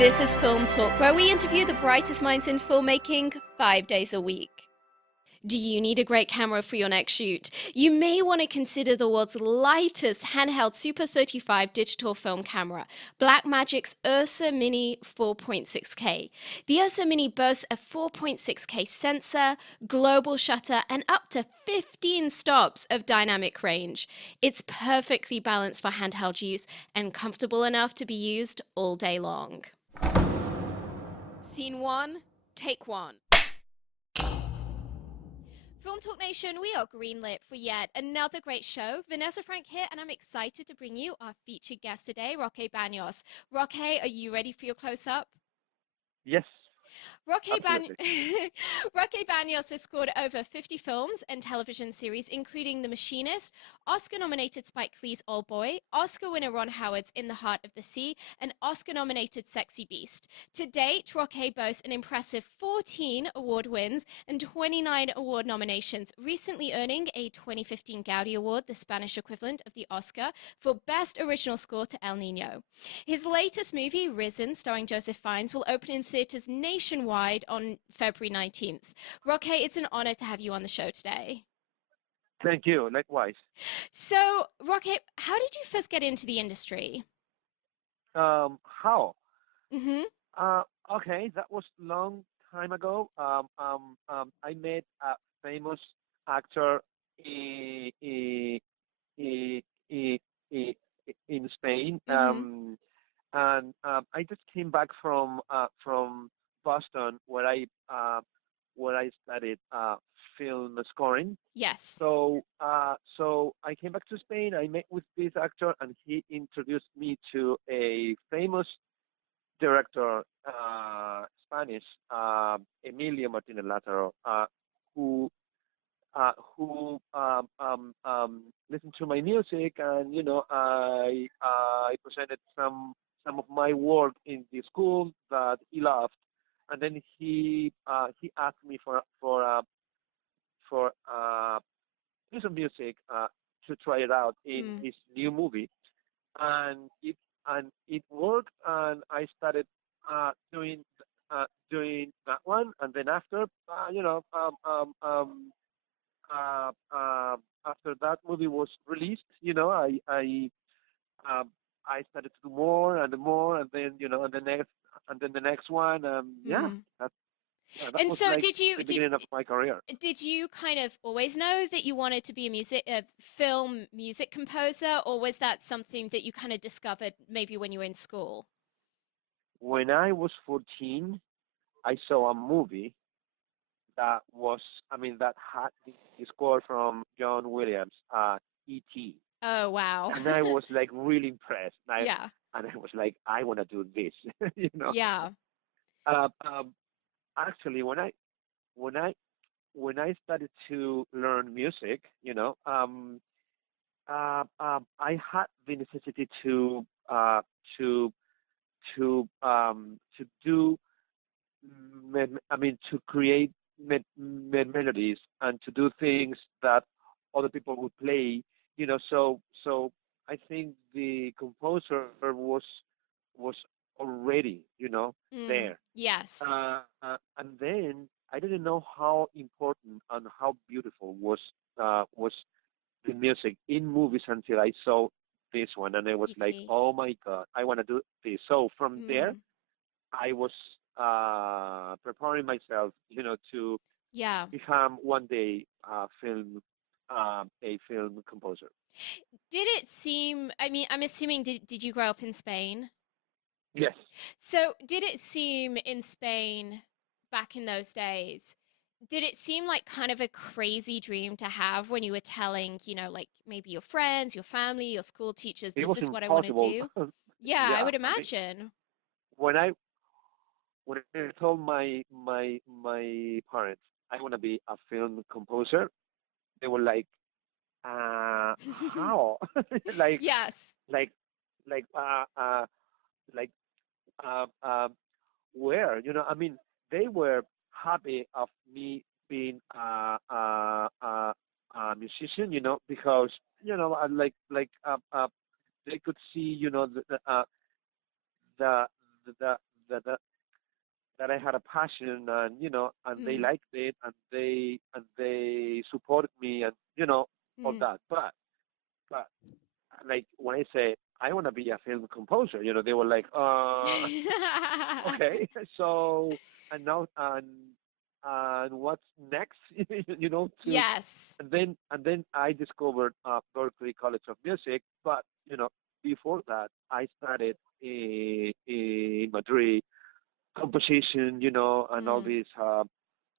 This is Film Talk, where we interview the brightest minds in filmmaking 5 days a week. Do you need a great camera for your next shoot? You may want to consider the world's lightest handheld Super 35 digital film camera, Blackmagic's Ursa Mini 4.6K. The Ursa Mini boasts a 4.6K sensor, global shutter, and up to 15 stops of dynamic range. It's perfectly balanced for handheld use and comfortable enough to be used all day long. Scene one, take one. Film Talk Nation, we are greenlit for yet another great show. Vanessa Frank here, and I'm excited to bring you our featured guest today, Roque Ban. Roque, are you ready for your close-up? Yes, Roque Ban- absolutely. Roque Banos has scored over 50 films and television series, including The Machinist, Oscar-nominated Spike Lee's Old Boy, Oscar winner Ron Howard's In the Heart of the Sea, and Oscar-nominated Sexy Beast. To date, Roque boasts an impressive 14 award wins and 29 award nominations, recently earning a 2015 Gaudi Award, the Spanish equivalent of the Oscar, for Best Original Score to El Nino. His latest movie, Risen, starring Joseph Fiennes, will open in theaters nationwide on February 19th. Roque, it's an honor to have you on the show today. Thank you. Likewise. So, Roque, how did you first get into the industry? How? Mm-hmm. Uh, okay, that was long time ago. I met a famous actor in, in, in, in Spain, Mm-hmm. and I just came back from Boston, where I studied film scoring. Yes. So I came back to Spain. I met with this actor, and he introduced me to a famous director, Spanish, Emilio Martinez Lataro, who listened to my music, and I presented some of my work in the school that he loved, and then he asked me for piece of music to try it out in Mm. his new movie, and it worked, and I started doing that one, and then after uh, uh, after that movie was released, um, I started to do more and more, and then the next one, Mm. that And was so like did you the did beginning of my career. did you kind of always know that you wanted to be a film music composer, or was that something that you kind of discovered maybe when you were in school? When I was 14, I saw a movie that was, that had the score from John Williams, E.T., Oh, wow. and I was like really impressed. Yeah. And I was like, I want to do this, you know. Yeah. Uh, um, Actually, when I when I started to learn music, I had the necessity uh, to to do to create melodies and to do things that other people would play, So I think the composer was already, Mm. there. Yes. And then I didn't know how important and how beautiful was the music in movies until I saw this one, and I was like, E.T. oh my god, I want to do this. So from there, Mm. I was preparing myself, to Yeah. become one day a film composer. Did it seem, I mean, I'm assuming, did you grow up in Spain? Yes, So, did it seem in Spain back in those days, did it seem like kind of a crazy dream to have when you were telling, like maybe your friends, your family, your school teachers, it this was is what I want to impossible. do? Yeah, I Yeah, would imagine. when I told my parents I want to be a film composer, they were like, how? like Yes. like like like uh, um, where? They were happy of me being a musician, because they could see, the the the that I had a passion, and and they Mm. liked it, and they supported me, and all Mm. that. But like when I say I want to be a film composer, they were like, okay, so and now and what's next? To Yes. and then I discovered Berkeley College of Music, but before that I studied in Madrid composition, and all Mm. this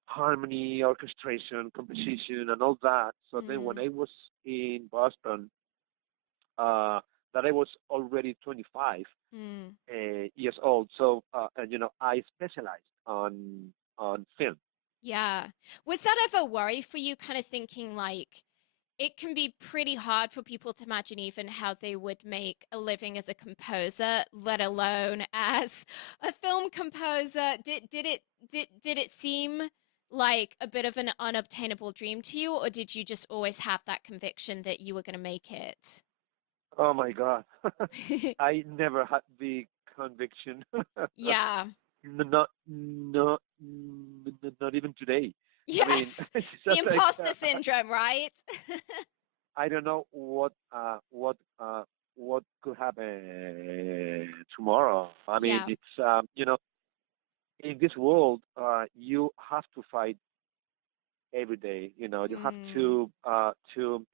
harmony, orchestration, composition, and all that. So then when Mm. I was in Boston, uh, that I was already 25 Mm. years old. So and I specialized on film. Yeah. Was that ever a worry for you, kind of thinking like it can be pretty hard for people to imagine even how they would make a living as a composer, let alone as a film composer? Did it seem like a bit of an unobtainable dream to you, or did you just always have that conviction that you were going to make it? Oh my God, I never had the conviction. Yeah. Not even today. I mean, Yes. it's The just like imposter syndrome, right? I don't know what could happen tomorrow. I mean, Yeah. it's in this world, you have to fight every day. You have Mm. to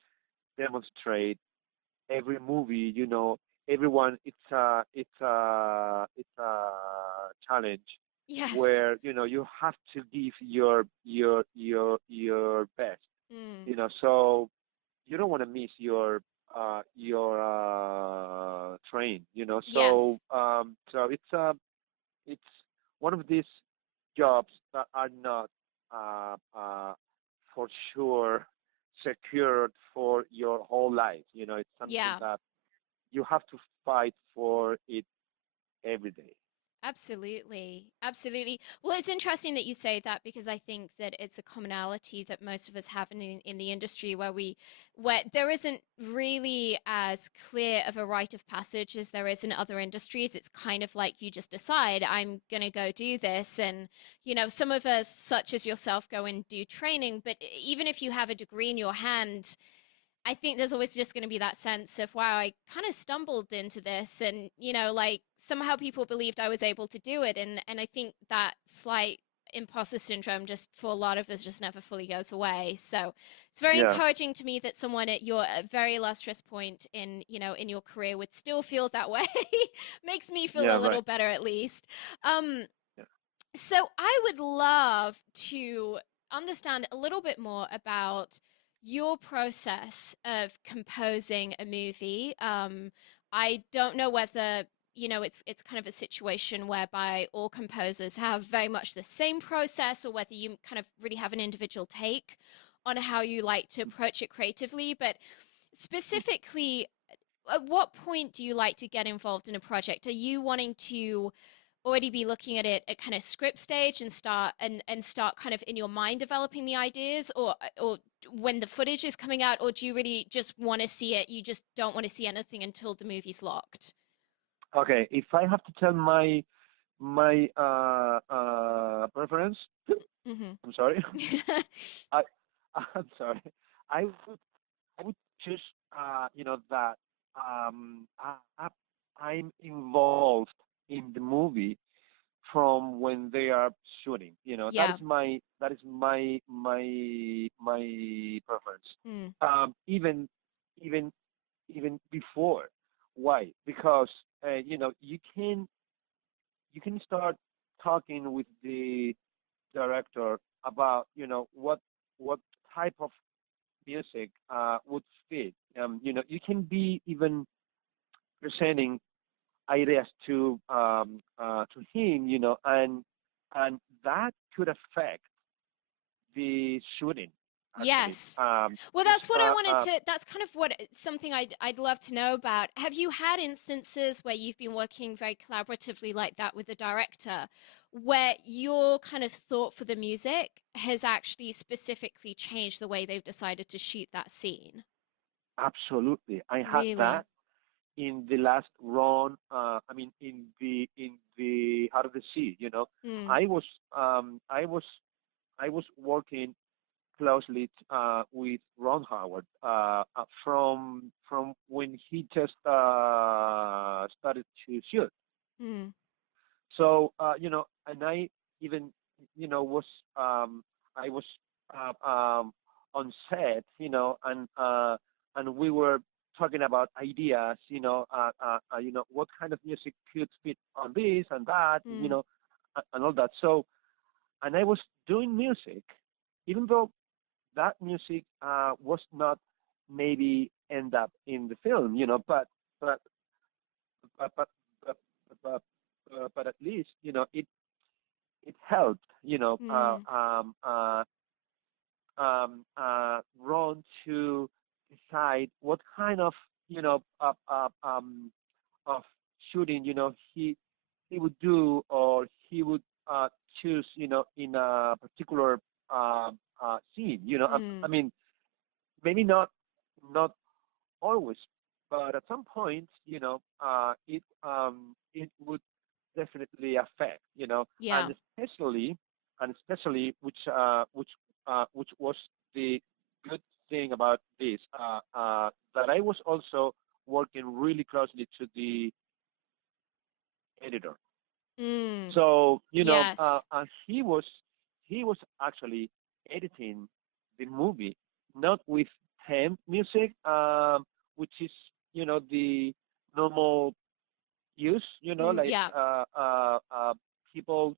demonstrate every movie. Everyone. It's a challenge Yes. where you have to give your best. Mm. So you don't want to miss your train. So Yes. it's one of these jobs that are not uh, for sure secured for your whole life. It's something Yeah. that you have to fight for it every day. Absolutely. Absolutely. Well, it's interesting that you say that because I think that it's a commonality that most of us have in the industry where there isn't really as clear of a rite of passage as there is in other industries. It's kind of like you just decide, I'm going to go do this. And, some of us, such as yourself, go and do training. But even if you have a degree in your hand, I think there's always just going to be that sense of, wow, I kind of stumbled into this and, like somehow people believed I was able to do it. And I think that slight imposter syndrome just for a lot of us just never fully goes away. So it's very Yeah, encouraging to me that someone at your very illustrious point in your career would still feel that way. Makes me feel yeah, a little right. better at least. Um, Yeah. so I would love to understand a little bit more about your process of composing a movie. I don't know whether it's kind of a situation whereby all composers have very much the same process, or whether you kind of really have an individual take on how you like to approach it creatively. But specifically, at what point do you like to get involved in a project? Are you wanting to already be looking at it at kind of script stage and start kind of in your mind developing the ideas, or when the footage is coming out, or do you really just want to see it, you just don't want to see anything until the movie's locked? Okay, if I have to tell my preference, Mm-hmm. I'm sorry. I I'm sorry. I would I would choose that I, I'm involved in the movie from when they are shooting. That is Yeah. my preference. Mm. Even even even before. Why? Because you can start talking with the director about what type of music would fit. You can be even presenting ideas to him, and that could affect the shooting actually. Yes. Well, Because that's what I wanted to, that's kind of what something I'd love to know about. Have you had instances where you've been working very collaboratively like that with the director, where your kind of thought for the music has actually specifically changed the way they've decided to shoot that scene? absolutely, I had Really? that in the last run. I mean, in the heart of the sea. Mm. I was I was I was working closely with Ron Howard from when he just started to shoot. Mm. So and I even was I was on set, and we were talking about ideas, what kind of music could fit on this and that, Mm. and all that. So, and I was doing music, even though that music was not maybe end up in the film, but but but but but, but at least it helped Mm. Ron to decide what kind of of shooting he would do, or he would choose in a particular scene. I Mm. mean, maybe not always, but at some point, it would definitely affect, Yeah. and especially which was the good thing about this, that I was also working really closely to the editor. Mm. So Yes. he was actually editing the movie, not with theme music, which is the normal use. Mm. Like Yeah. people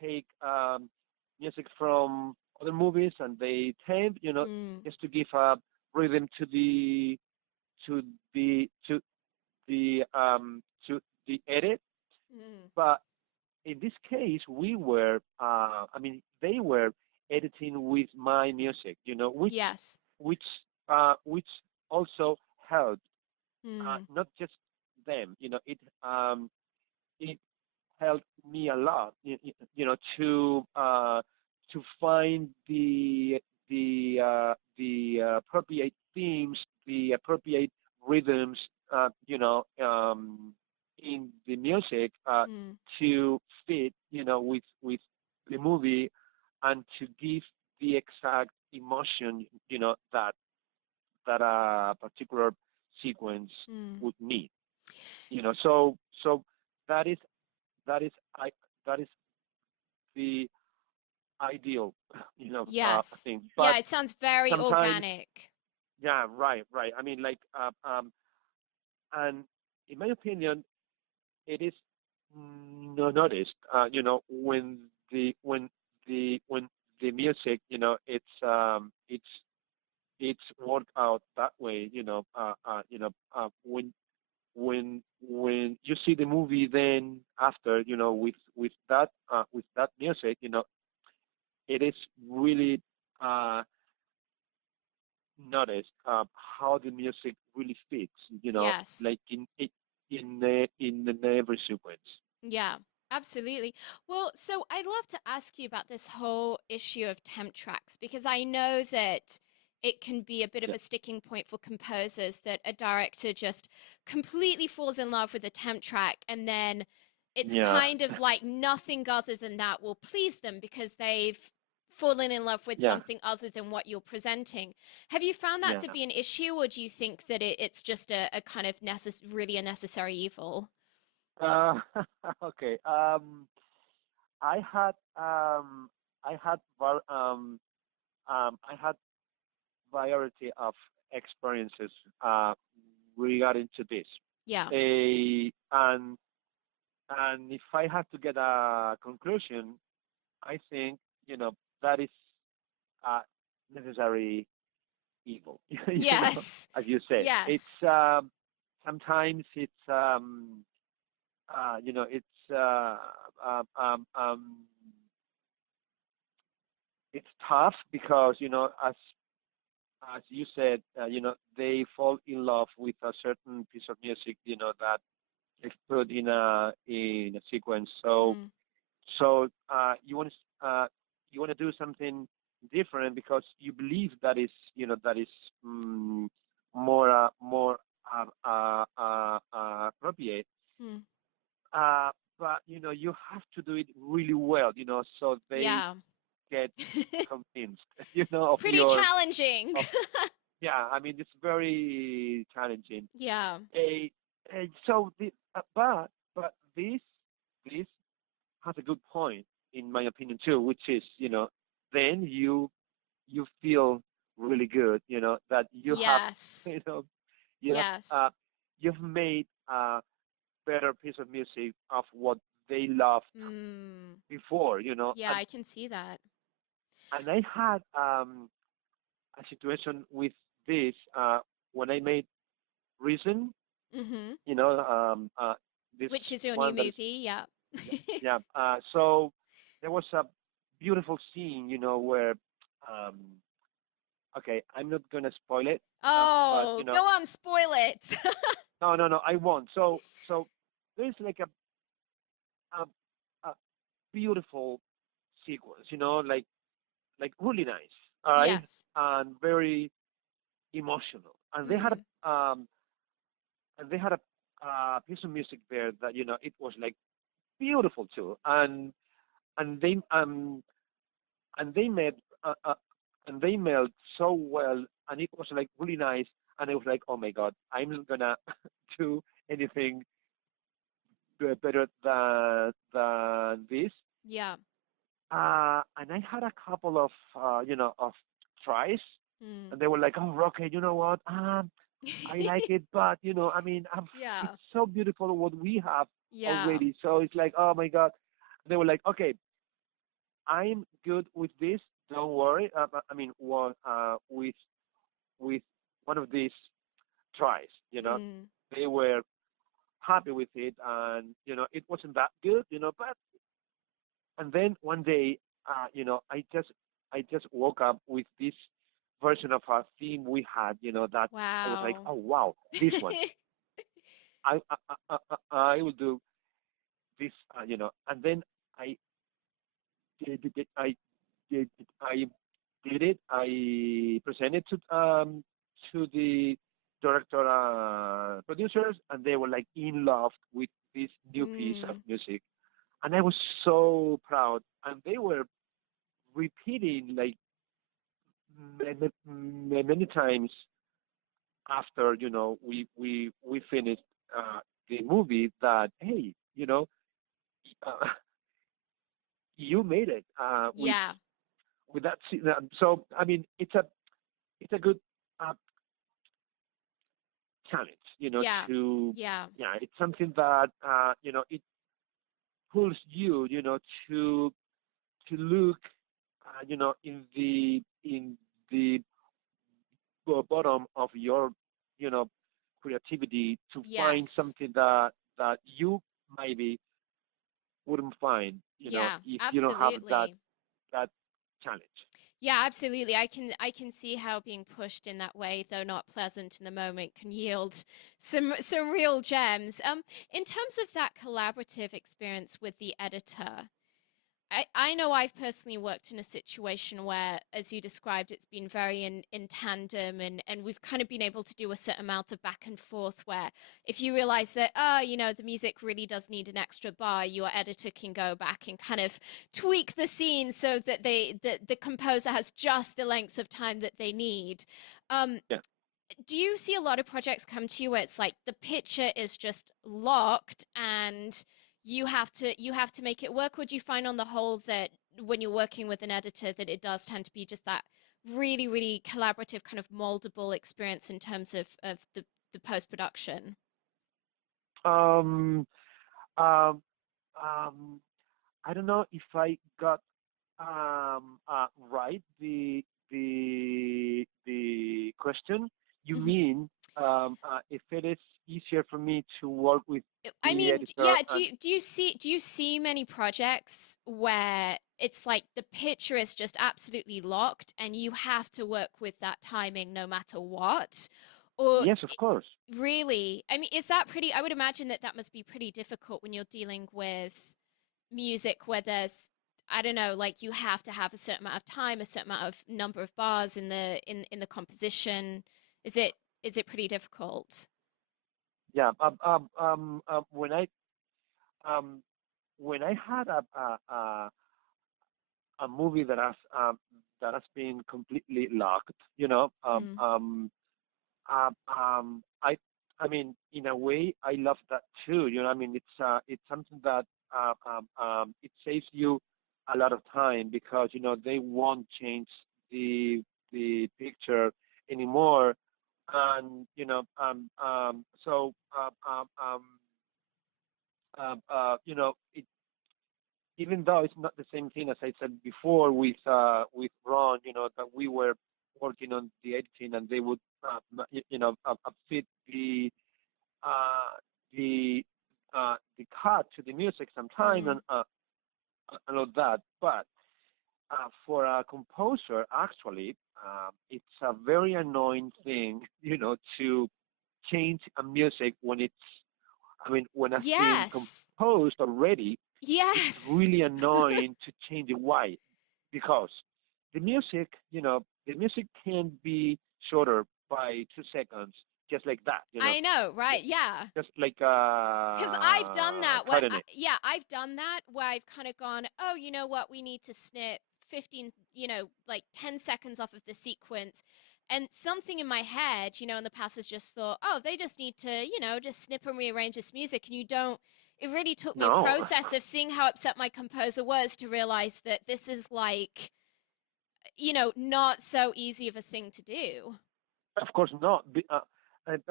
take music from other movies and they theme, Mm. just to give a rhythm to the to to the edit. Mm. But in this case, they were editing with my music, Yes. which which also helped, Mm. not just them, it helped me a lot, to find the appropriate themes, the appropriate rhythms, in the music, Mm. to fit, with the movie, and to give the exact emotion, that a particular sequence Mm. would need. So that is that is I that is the ideal, Yes. thing. But Yeah, it sounds very sometimes, organic. yeah, right. I mean, like, and in my opinion, it is noticed, when the music, it's worked out that way. When you see the movie, then after, with that music, it is really uh, noticed, how the music really fits, Yes. like in every sequence. Yeah, absolutely. Well, so I'd love to ask you about this whole issue of temp tracks because I know that it can be a bit of Yeah, a sticking point for composers that a director just completely falls in love with a temp track and then it's yeah, kind of like nothing other than that will please them because they've fallen in love with yeah, something other than what you're presenting. Have you found that yeah. to be an issue, or do you think that it's just a kind of really a necessary evil? Uh, okay. I had um, I had I had variety of experiences, regarding to this. Yeah. And if I had to get a conclusion, I think that is a necessary evil. Yes. As you said, Yes. it's sometimes it's it's tough because as you said, they fall in love with a certain piece of music, that is put in a sequence. So Mm. so you want to do something different because you believe that is more appropriate. Mm. Uh, but you have to do it really well, so they Yeah. get convinced, It's of pretty your challenging. of yeah. I mean, it's very challenging. Yeah. A, so but this has a good point in my opinion too, which is then you feel really good, that you have Yes. you know you have Yes. you've made a better piece of music of what they loved Mm. before, Yeah, I can see that. and I had a situation with this when I made Reason, Mhm. you know, this Which is your new one that is movie? Yeah. yeah. So there was a beautiful scene, where um, okay, I'm not gonna spoil it, but Oh, go on, spoil it. no, no, no, I won't. So there's like a a beautiful sequence, like really nice, all right, Yes. and very emotional. And Mm. they had a piece of music there that it was like beautiful too, and they and they made and they made so well, and it was like really nice. And I was like, oh my god, I'm not gonna do anything better than this. Yeah. And I had a couple of of tries, Mm. and they were like, oh, Roque, you know what? I like it, but I mean, it's Yeah. so beautiful what we have Yeah. already. So it's like, oh my god. They were like, okay, I'm good with this. Don't worry. I mean, with one of these tries, Mm. they were happy with it, and it wasn't that good, but and then one day, I just woke up with this version of our theme we had, that I was like, Wow. oh wow, this one, I will do this, and then I did I did it. I presented to the director, producers, and they were like in love with this new piece of Mm. music, and I was so proud. And they were repeating like many times after we finished the movie that, hey, uh, you made it Yeah. with that so I mean it's a good uh, challenge, Yeah. to Yeah. yeah, it's something that it pulls you, to look, in the bottom of your, you know, creativity, to find Yes. something that you maybe wouldn't find, Yeah. if you don't have that Absolutely. that challenge. Yeah, absolutely. I can see how being pushed in that way, though not pleasant in the moment, can yield some real gems. In terms of that collaborative experience with the editor, I know I've personally worked in a situation where, as you described, it's been very in tandem, and we've kind of been able to do a certain amount of back and forth where if you realize that, the music really does need an extra bar, your editor can go back and kind of tweak the scene so that the composer has just the length of time that they need. Um, Yeah. do you see a lot of projects come to you where it's like the picture is just locked and you have to make it work, or do you find on the whole that when you're working with an editor that it does tend to be just that really really collaborative kind of moldable experience in terms of the post production? Um. Um. Um. I don't know if I got right the question. You Mhm. mean if it is easier for me to work with I the mean, editor yeah, do and you see many projects where it's like the picture is just absolutely locked and you have to work with that timing no matter what? Or yes, of course. really? I mean, is that pretty, I would imagine that that must be pretty difficult when you're dealing with music where there's, I don't know, like you have to have a certain amount of time, a certain amount of number of bars in the composition. Is it is it pretty difficult? yeah. Um, when I had a movie that has been completely locked, Mm. I mean, in a way, I love that too. I mean, it's something that it saves you a lot of time because they won't change the picture anymore, and so it, even though it's not the same thing as I said before with Ron, that we were working on the editing and they would fit uh, the the cut to the music sometime Mm. and all that. But for a composer, actually, it's a very annoying thing, to change a music when when it's been Yes. composed already. It's Yes. really annoying to change it. Why? Because the music can be shorter by 2 seconds, just like that, I know, right? Yeah. just like Because I've done that. cut in it. Yeah, I've done that where I've kind of gone, oh, you know what? We need to snip 15, like 10 seconds off of the sequence. And something in my head, in the past has just thought, oh, they just need to, just snip and rearrange this music. And you don't, it really took me a No, process of seeing how upset my composer was to realize that this is like, not so easy of a thing to do. of course not. And,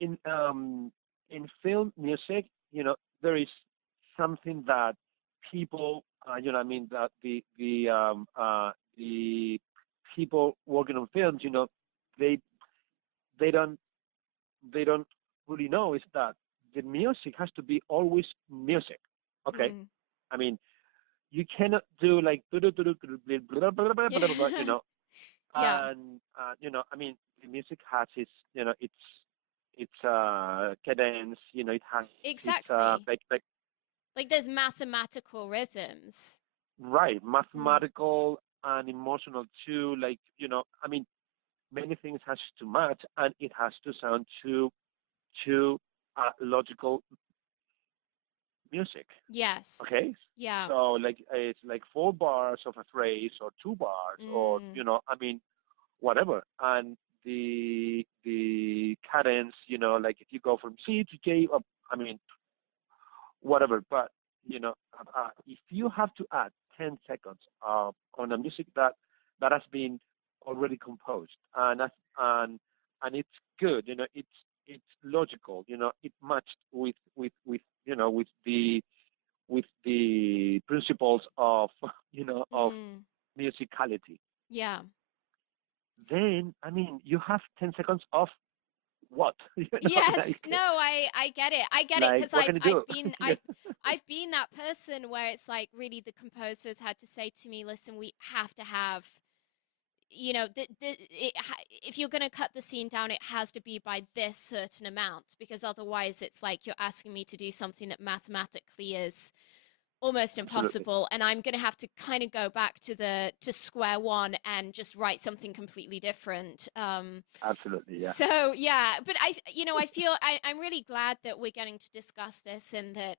in um, in film music, there is something that people, I mean, that the people working on films, they they don't they don't really know is that the music has to be always music. Okay, Mm. I mean, you cannot do like Yeah, and I mean, the music has its cadence. It has its exactly. like Like there's mathematical rhythms. right Mm. mathematical and emotional too. Like I mean, many things has to match, and it has to sound to logical music. Yes. Okay, Yeah. so like it's like 4 bars of a phrase or 2 bars or Mm. I mean whatever. And the cadence, like if you go from C to J, I mean whatever. But if you have to add 10 seconds on a music that has been already composed and it's good, it's logical, it matched with the principles of of Mm. musicality. Yeah. Then I mean you have 10 seconds of what? Yes. No, I get it. I get it Like because what I've can you do? I've been I've been that person where it's like really the composers had to say to me, "Listen, we have to have if you're going to cut the scene down, it has to be by this certain amount because otherwise it's like you're asking me to do something that mathematically is almost Absolutely, impossible, and I'm going to have to kind of go back to square one and just write something completely different. absolutely, yeah, So yeah, but I feel I'm really glad that we're getting to discuss this and that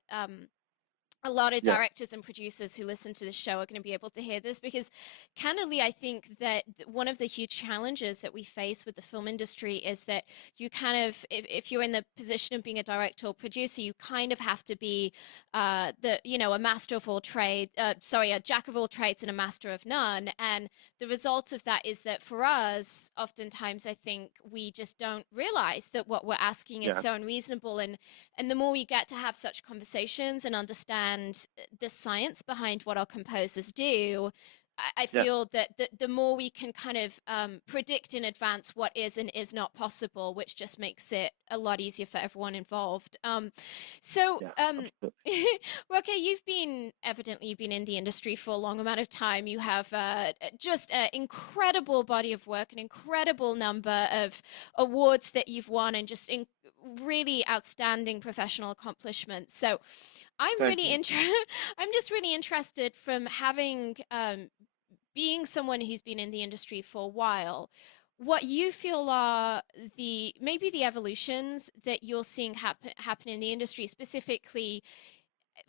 a lot of yeah, directors and producers who listen to the show are going to be able to hear this because candidly I think that one of the huge challenges that we face with the film industry is that you kind of if you're in the position of being a director or producer you kind of have to be a master of all trades, sorry, a jack of all trades and a master of none, and the result of that is that for us oftentimes I think we just don't realize that what we're asking is yeah, so unreasonable, and the more we get to have such conversations and understand the science behind what our composers do, I yeah, feel that the more we can kind of predict in advance what is and is not possible, which just makes it a lot easier for everyone involved. So, yeah, absolutely, Roque, you've been in the industry for a long amount of time. You have just an incredible body of work, an incredible number of awards that you've won, and just really outstanding professional accomplishments. So I'm thank really you. interested. I'm just really interested from having being someone who's been in the industry for a while. what you feel are the maybe the evolutions that you're seeing happen in the industry, specifically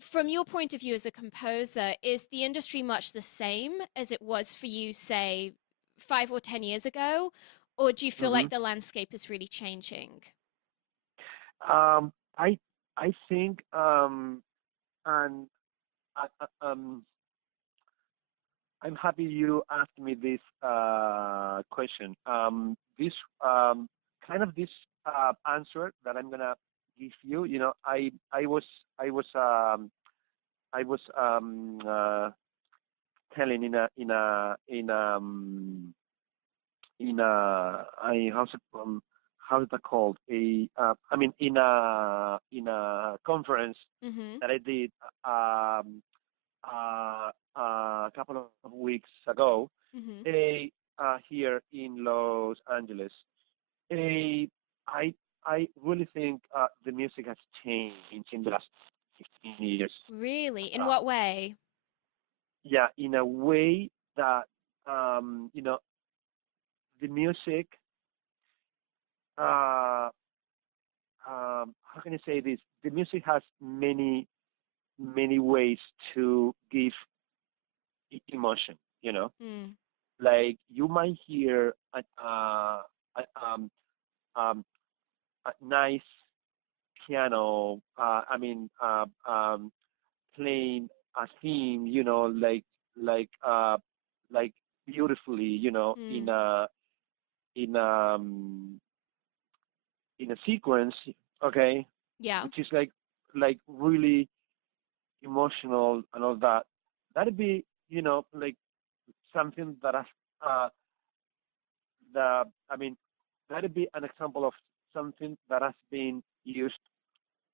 from your point of view as a composer. Is the industry much the same as it was for you, say, 5 or 10 years ago, or do you feel Hmm. like the landscape is really changing? Um, I I think and I'm happy you asked me this question. This kind of this answer that I'm gonna give you. You know, I was I was telling in a I how's that called I mean in a conference Mm-hmm. that I did um a couple of weeks ago Mm-hmm. here in Los Angeles. A, I I really think the music has changed in the last 15 years. Really? In Uh, what way? yeah, in a way that you know the music. Uh, how can I say this? The music has many ways to give emotion. You know, Mm. like you might hear a, um, a nice piano. Playing a theme, like uh, like beautifully, Mm. in um in a sequence, okay, Yeah. which is like really emotional and all that. That'd be, like something that has the I mean, that'd be an example of something that has been used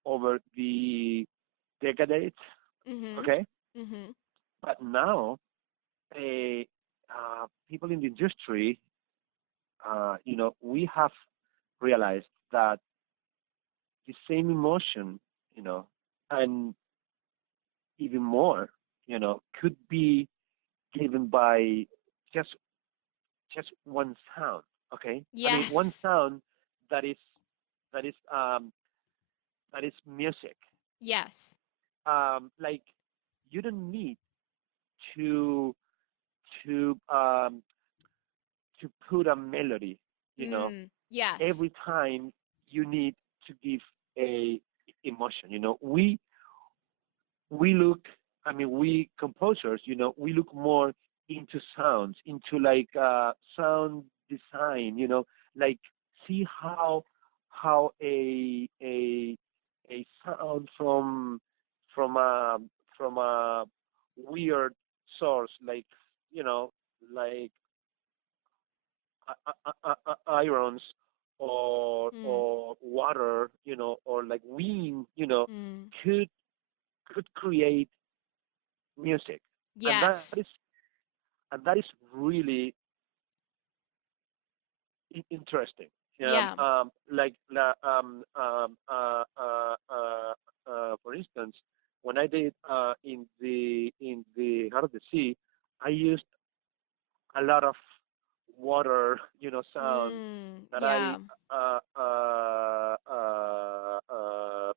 over the decades, Mm-hmm. okay? Mm-hmm. But now, people in the industry, we have realized that the same emotion, you know, and even more, could be given by just just one sound. Okay, I mean one Yes. sound that is that is um, that is music. Yes. Like you don't need to to um, to put a melody. You know, Mm. Yes. every time you need to give a emotion. We look, I mean, we composers, we look more into sounds, into like sound design, like see how a sound from a from a weird source, like you know, like irons Mm. or water, or like wind, Mm. could could create music, and Yes. that is really interesting. Yeah. Like for instance, when I did in the Heart of the Sea, I used a lot of water, sound Mm. that I Yeah.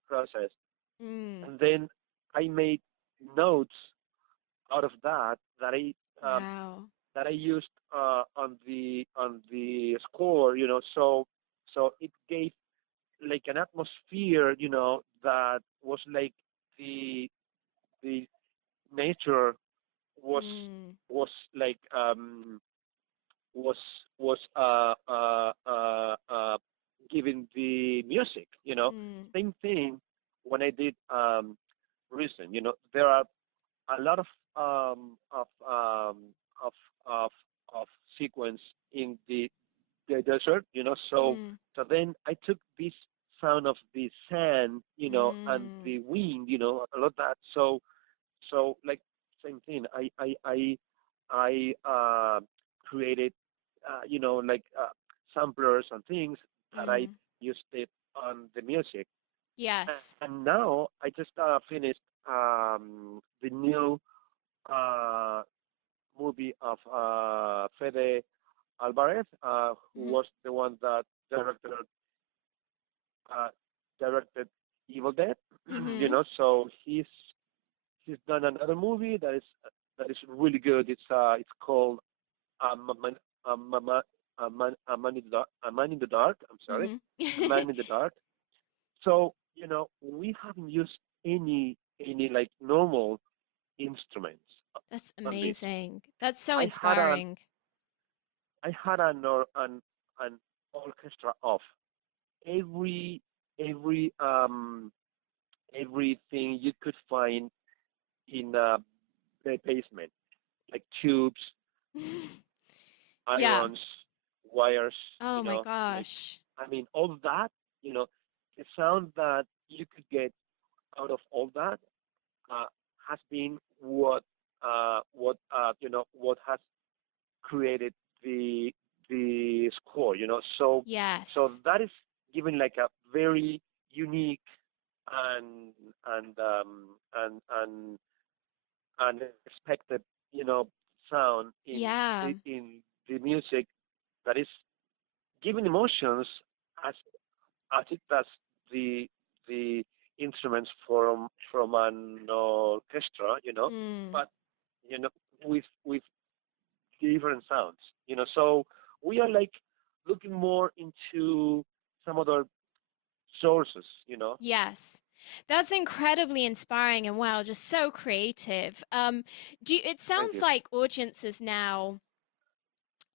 processed, Mm. and then I made notes out of that Wow. I used on the score, so it gave like an atmosphere, that was like the the nature was Mm. was like was was giving the music, Mm. Same thing when I did recent, there are a lot of of of of sequence in the desert, Mm. so then I took this sound of the sand, and Mm. the wind, a lot of that. So like same thing. I created like samplers and things that I Mm. used it on the music. Yes. And now I just finished the new uh, movie of Fede Alvarez, who Hmm. was the one that directed uh, directed Evil Dead. You Hmm. know, so he's done another movie that is really good. It's called a man, a man, a man in the dark. A man in the dark. I'm sorry, Hmm. a man in the dark. So we haven't used any like normal instruments That's on this. amazing. That's so I had an inspiring. I had an orchestra of every every everything you could find in the basement, like tubes, Yeah. irons, wires, Oh my like gosh. I mean all of that, you know, the sound that you could get out of all that uh, has been what has created the score, so Yes. that is given like a very unique and and um and unexpected, sound Yeah. in the music that is giving emotions as it does the the instruments from an orchestra, Mm. but you know with different sounds, So we are like looking more into some other sources. Yes. That's incredibly inspiring and wow, just so creative. It Thank sounds you. like audiences now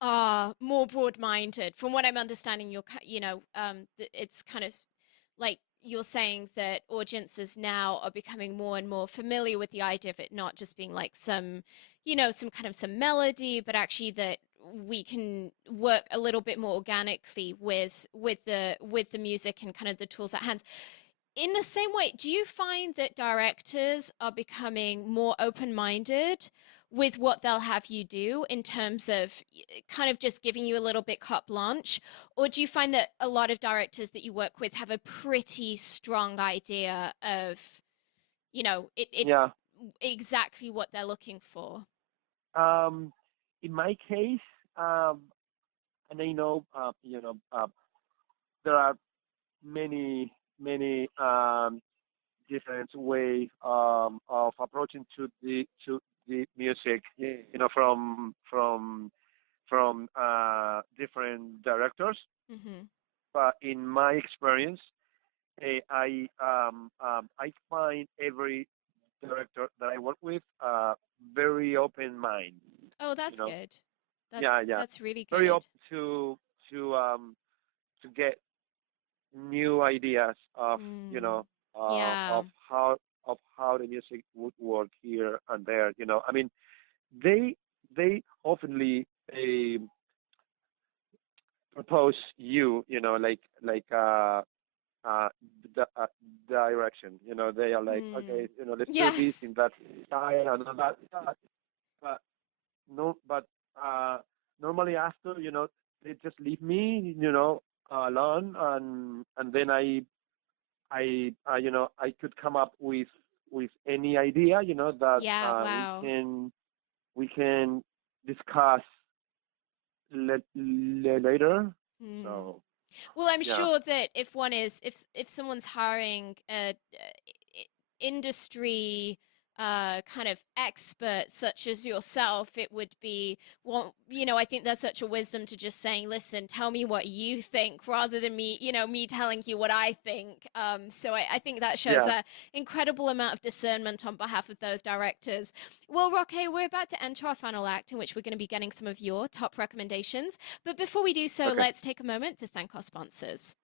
are more broad-minded. From what I'm understanding, it's kind of like you're saying that audiences now are becoming more and more familiar with the idea of it not just being like some kind of some melody, but actually that we can work a little bit more organically with the music and kind of the tools at hand. In the same way, do you find that directors are becoming more open-minded with what they'll have you do in terms of kind of just giving you a little bit carte blanche? Or do you find that a lot of directors that you work with have a pretty strong idea of, it Yeah. exactly what they're looking for? Um, in my case, and I know, there are many different way of approaching to the music, from different directors. Mm-hmm. But in my experience, I find every director that I work with very open mind. Oh, You that's know, good. yeah, That's yeah, that's really very good. open to get new ideas of you Mm. know Yeah. of how the music would work here and there. I mean, they they oftenly propose like uh, the direction. They are like, Mm. okay, let's do this Yes. in that style and all that. But no, but normally after, they just leave me, alone, and then I could come up with any idea, that Yeah, we wow. can discuss later. Hmm. So Well, I'm yeah, sure that if someone's hiring a industry kind of expert such as yourself, it would be I think there's such a wisdom to just saying, listen, tell me what you think rather than me telling you what I think. So I think that shows yeah. a incredible amount of discernment on behalf of those directors. Well, Roque, we're about to enter our final act in which we're going to be getting some of your top recommendations. But before we do so, Okay. let's take a moment to thank our sponsors.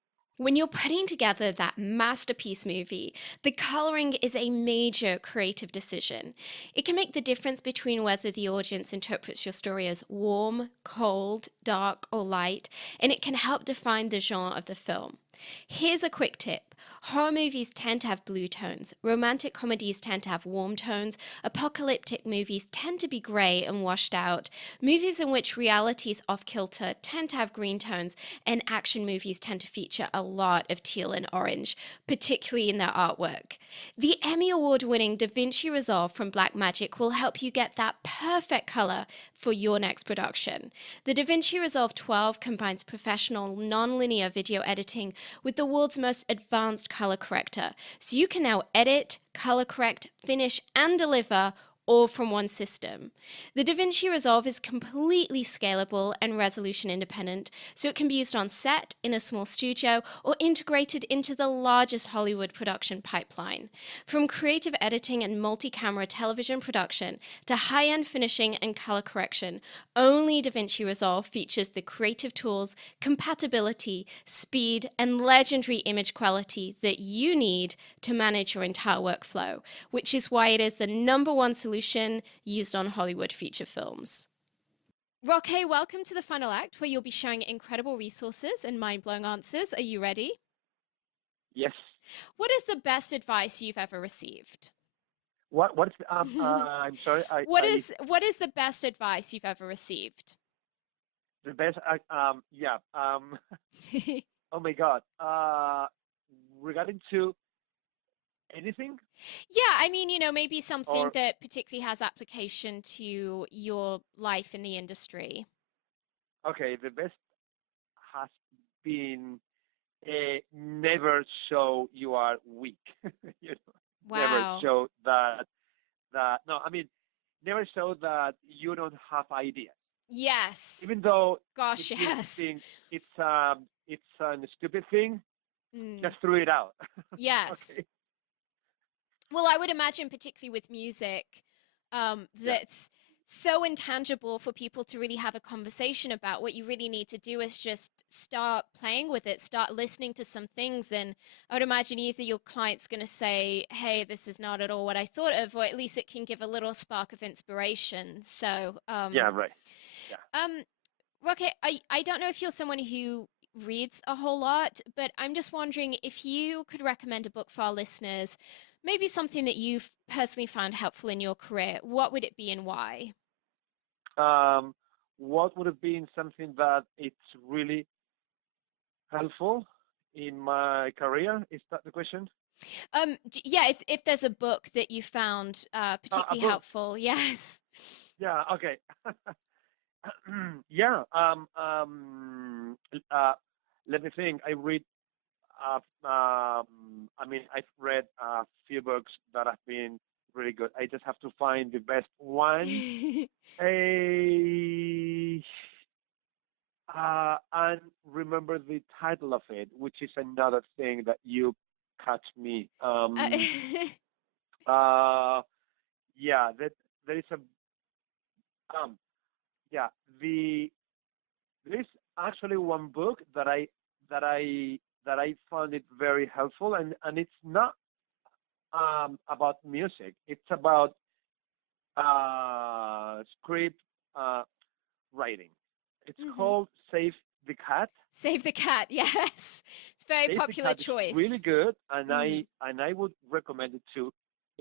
When you're putting together that masterpiece movie, the coloring is a major creative decision. It can make the difference between whether the audience interprets your story as warm, cold, dark, or light, and it can help define the genre of the film. Here's a quick tip. Horror movies tend to have blue tones, romantic comedies tend to have warm tones, apocalyptic movies tend to be grey and washed out, movies in which reality is off kilter tend to have green tones, and action movies tend to feature a lot of teal and orange, particularly in their artwork. The Emmy Award winning Da Vinci Resolve from Blackmagic will help you get that perfect colour for your next production. The Da Vinci Resolve 12 combines professional non-linear video editing with the world's most advanced color corrector, so you can now edit, color correct, finish, and deliver all from one system. The DaVinci Resolve is completely scalable and resolution independent, so it can be used on set, in a small studio, or integrated into the largest Hollywood production pipeline. From creative editing and multi camera television production to high end finishing and color correction, only DaVinci Resolve features the creative tools, compatibility, speed, and legendary image quality that you need to manage your entire workflow, which is why it is the #1 solution used on Hollywood feature films. Roque, welcome to the final act where you'll be sharing incredible resources and mind blowing answers. Are you ready? Yes. What is the best advice you've ever received? What's I'm sorry. I What is the best advice you've ever received? the best. Yeah. Oh my God. Regarding to anything Yeah, I mean, maybe something or that particularly has application to your life in the industry. okay, the best has been never show you are weak. you know, never Wow. show that. No, I mean, never show that you don't have ideas, Yes. even though if Gosh, you yes. think it's a stupid thing, Mm. just throw it out. Yes. Okay. Well, I would imagine, particularly with music, Yeah. that's so intangible for people to really have a conversation about. What you really need to do is just start playing with it, start listening to some things. And I would imagine either your client's going to say, hey, this is not at all what I thought of, or at least it can give a little spark of inspiration. So, Yeah. Right. Yeah. um, Rocket, I don't know if you're someone who reads a whole lot, but I'm just wondering if you could recommend a book for our listeners, maybe something that you've personally found helpful in your career. What would it be and why? Um, what would have been something that it's really helpful in my career? Is that the question? Yeah, if there's a book that you found A particularly book. helpful, yes. Yeah. Okay. Yeah. Uh, Let me think. I mean, I've read a few books that have been really good. I just have to find the best one. A and remember the title of it, which is another thing that you catch me. Uh, Uh, yeah, that there is a um, yeah, there is actually one book that I that I found it very helpful, and it's not about music. It's about script uh, writing. It's mhm. called Save the Cat. Save the cat, yes. It's a very Save the popular Cat is really choice. good, and Mm, I would recommend it to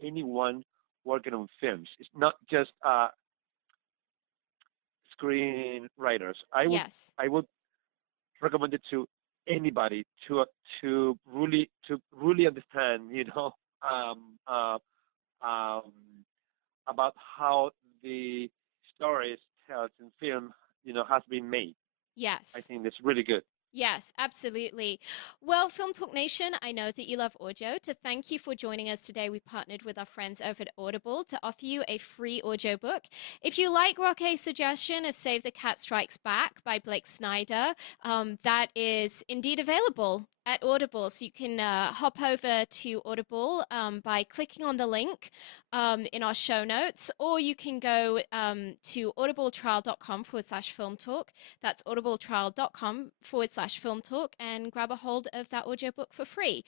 anyone working on films. It's not just screenwriters. yes. I would recommend it to anybody to really understand, um, uh, um, about how the stories tells in film, has been made. I Yes. think that's really good. Yes, absolutely. Well, Film Talk Nation, I know that you love audio. To thank you for joining us today, we partnered with our friends over at Audible to offer you a free audio book. If you like Roque's suggestion of Save the Cat Strikes Back by Blake Snyder, that is indeed available at Audible. So you can hop over to Audible by clicking on the link in our show notes, or you can go to audibletrial.com/film talk. That's audibletrial.com/film talk and grab a hold of that audiobook for free.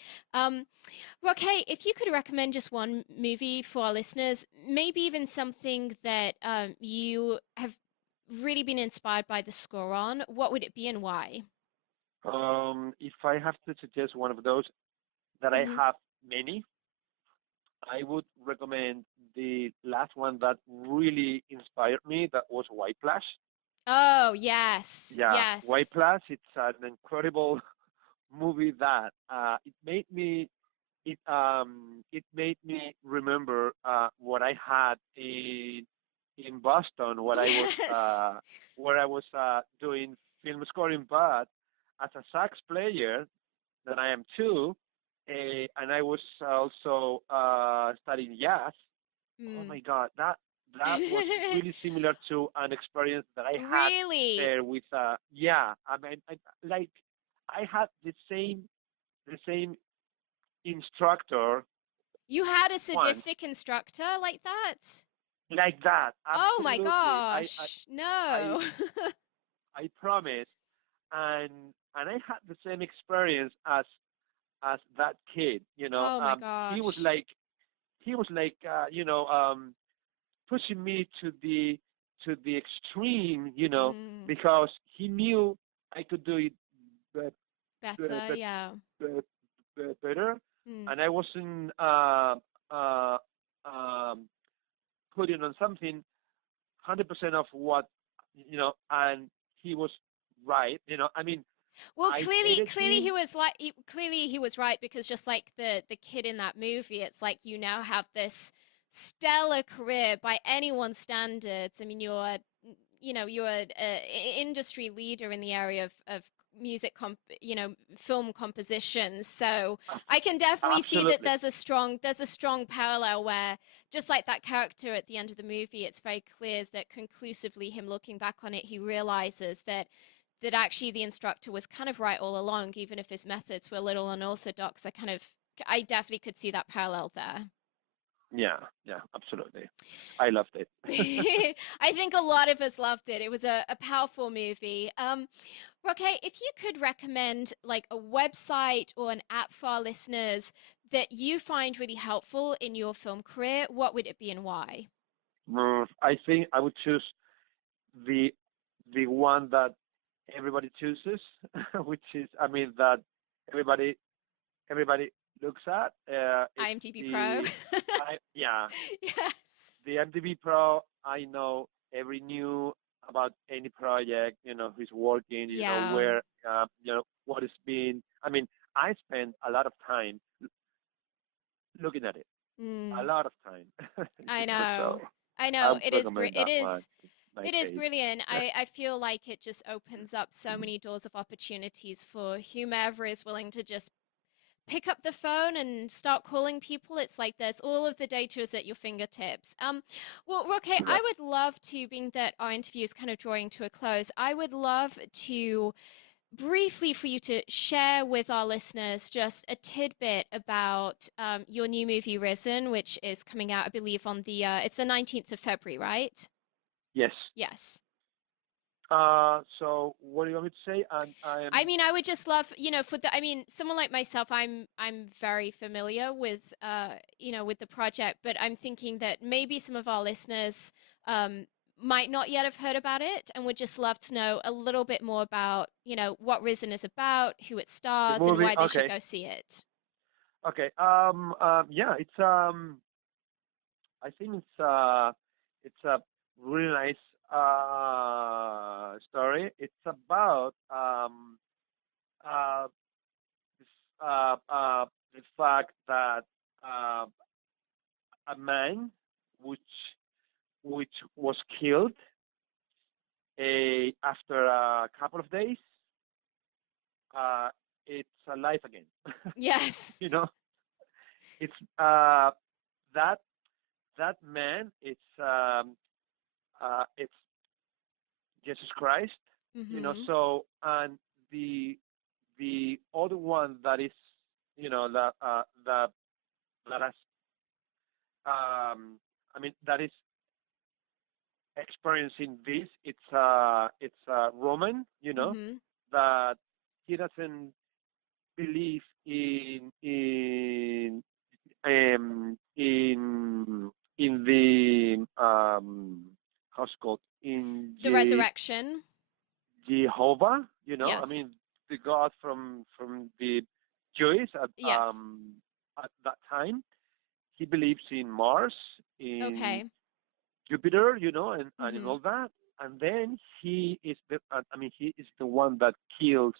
Roque, if you could recommend just one movie for our listeners, maybe even something that you have really been inspired by the score on, what would it be and why? If I have to suggest one of those that I Hmm. have many, I would recommend the last one that really inspired me. That was White Flash. Oh, yes. Yeah, White Yes. Flash. It's an incredible movie that it made me remember what I had in Boston, Yes. where I was doing film scoring, but as a sax player that I am too, and I was also studying jazz. Oh Mm. my God, that was really similar to an experience that I had Really? there with yeah. I mean, like I had the same instructor You had a once sadistic instructor like that? like that. Oh my Absolutely, gosh. I No. I promise, and I had the same experience as that kid. Oh my He was gosh. like pushing me to the extreme, Mm. because he knew I could do it be- Better, be- yeah. better, Mm. and I wasn't uh, um, putting on something 100% of what and he was right. I mean, Well, I clearly, hated clearly he him. was like, clearly he was right because just like the kid in that movie, it's like you now have this stellar career by anyone's standards. I mean, you're a industry leader in the area of music film composition. So I can definitely see that Absolutely. there's a strong parallel where just like that character at the end of the movie, it's very clear that conclusively him looking back on it, he realizes that actually the instructor was kind of right all along, even if his methods were a little unorthodox. I definitely could see that parallel there. Yeah, yeah, absolutely. I loved it. I think a lot of us loved it. It was a powerful movie. Roque, if you could recommend like a website or an app for our listeners that you find really helpful in your film career, what would it be and why? I think I would choose the the one that everybody chooses, which is, I mean, that everybody everybody looks at. It's IMDb Pro. the I yeah Yes. the MTV Pro. I know every new about any project. Who's working. Yeah. Where. What is being. I mean, I spend a lot of time looking at it. A Mm. lot of time. I So know. I I know. would recommend that one in my It is case. brilliant. I feel like it just opens up so many doors of opportunities for whomever is willing to just pick up the phone and start calling people. It's like there's all of the data is at your fingertips. Well, Roque, I Correct. would love to, being that our interview is kind of drawing to a close, I would love to briefly for you to share with our listeners just a tidbit about your new movie Risen, which is coming out, I believe, on it's the 19th of February, right? Yes. Yes. So what do you want me to say? I I am mean, I would just love, I mean, someone like myself, I'm very familiar with, with the project, but I'm thinking that maybe some of our listeners um, might not yet have heard about it and would just love to know a little bit more about, what Risen is about, who it the stars, and movie. why they should Okay. go see it. Okay. Yeah. I think it's a really nice story. It's about uh, this, the fact that uh, a man which which was killed after a couple of days, uh, it's alive again. Yes. you know, it's that that man. It's Jesus Christ. Mm-hmm. So and the the other one that is that has I mean that is experiencing this. It's Roman. Mm-hmm. That he doesn't believe in the how's it called, in The Resurrection. Jehovah. I Yes. mean, the god from the Jews Yes. at that time. He believes in Mars, in Okay. Jupiter, and in Mm-hmm. all that. And then he is the one that kills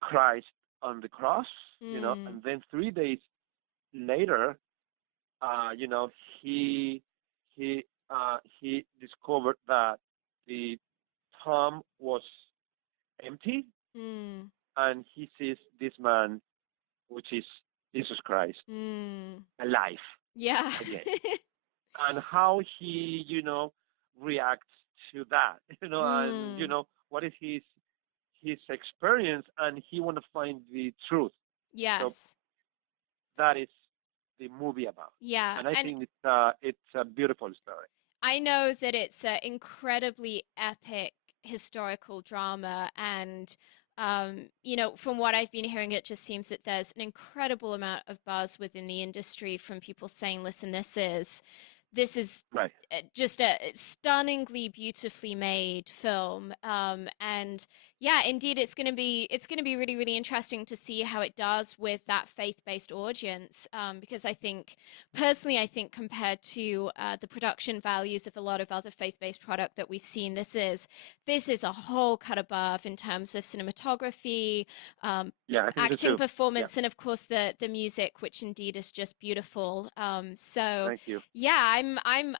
Christ on the cross, Mm. and then 3 days later, uh, you know, he he discovered that the tomb was empty, Mm. and he sees this man, which is Jesus Christ, Mm. alive Yeah. again, and how he, reacts to that, and Mm. what is his experience, and he want to find the truth. So Yes. that is the movie about, Yeah. and I And think it's a beautiful story. I know that it's an incredibly epic historical drama, and from what I've been hearing, it just seems that there's an incredible amount of buzz within the industry from people saying, "Listen, this is Right. just a stunningly beautifully made film." And yeah, indeed, it's gonna be really really interesting to see how it does with that faith-based audience. Because I think compared to the production values of a lot of other faith-based product that we've seen, this is a whole cut above in terms of cinematography, um, Yeah, I think so acting, too. Yeah. performance, and of course the music, which indeed is just beautiful. So Thank you. yeah,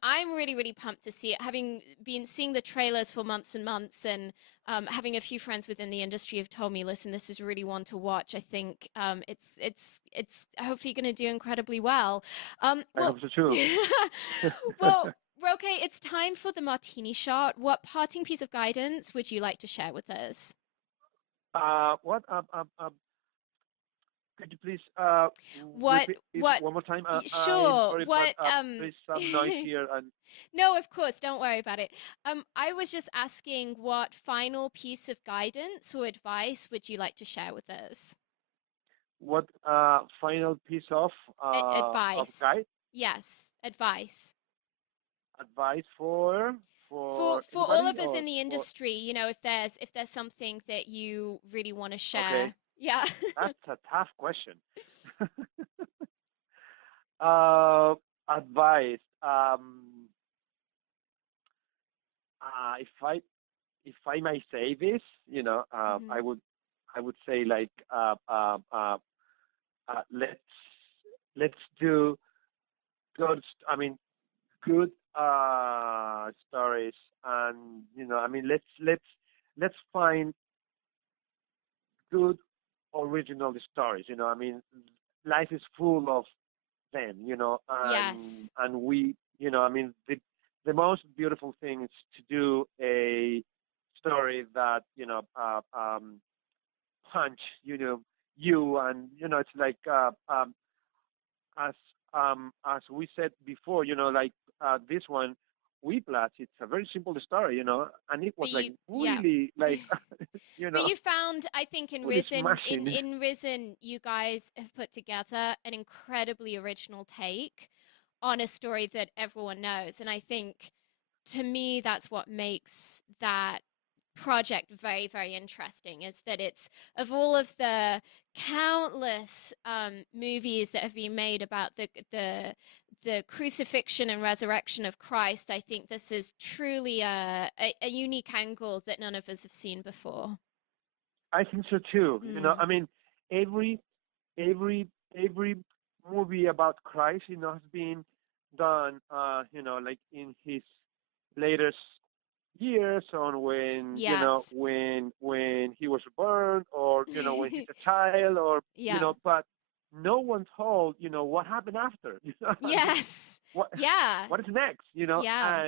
I'm really really pumped to see it. Having been seeing the trailers for months and months, and having a few friends within the industry have told me, listen, this is really one to watch. I think it's hopefully going to do incredibly well. I Well, hope so too. well, Roque, it's time for the martini shot. What parting piece of guidance would you like to share with us? What? Could you please What repeat it what one more time? I'm sure, sorry, but what there's some noise here. And No, of course, don't worry about it. I was just asking, what final piece of guidance or advice would you like to share with us? what final piece of Advice. guide Yes, advice. advice for For all anybody of us or in the for? industry, if there's something that you really want to Okay, share. Yeah. that's a tough question. uh, Advice. If I may say this, Hmm. I would say like let's do good. I mean, good stories, and let's find good original stories. Life is full of them. Yes. And we, the most beautiful thing is to do a story that punch you, and it's like as as we said before, like this one, Whiplash. It's a very simple story, and it But was like yeah. really like you But know you found, I think, in really Risen, in smashing. in Risen, you guys have put together an incredibly original take on a story that everyone knows. And I think, to me, that's what makes that project very very interesting, is that it's, of all of the countless movies that have been made about the crucifixion and resurrection of Christ, I think this is truly a unique angle that none of us have seen before. I think so too. Mm. Every every every movie about Christ, has been done, like in his latest years, on when Yes. when he was born, or when he's a child, or Yeah. but no one told what happened after. I mean, Yes. what Yeah. what is next? Yeah.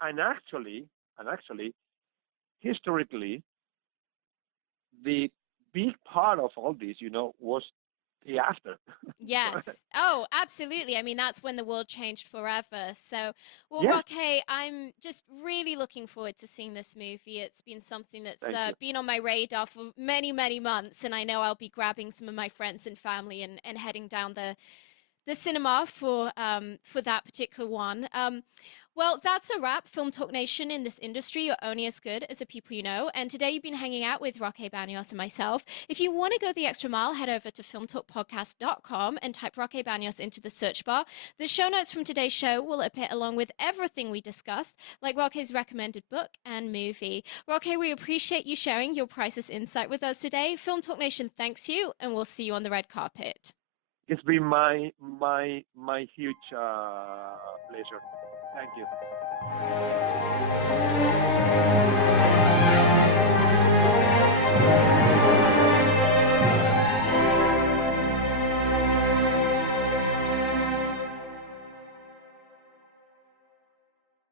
And actually, historically, the big part of all this, was the after. Yes. Oh, absolutely. I mean, that's when the world changed forever. So, well, Yeah. Roque, I'm just really looking forward to seeing this movie. It's been something that's Thank you. been on my radar for many, many months, and I know I'll be grabbing some of my friends and family and heading down the cinema for that particular one. Well, that's a wrap. Film Talk Nation, in this industry, you're only as good as the people you know. And today you've been hanging out with Roque Banyos and myself. If you want to go the extra mile, head over to filmtalkpodcast.com and type Roque Banyos into the search bar. The show notes from today's show will appear along with everything we discussed, like Roque's recommended book and movie. Roque, we appreciate you sharing your priceless insight with us today. Film Talk Nation thanks you, and we'll see you on the red carpet. It's been my huge pleasure. Thank you.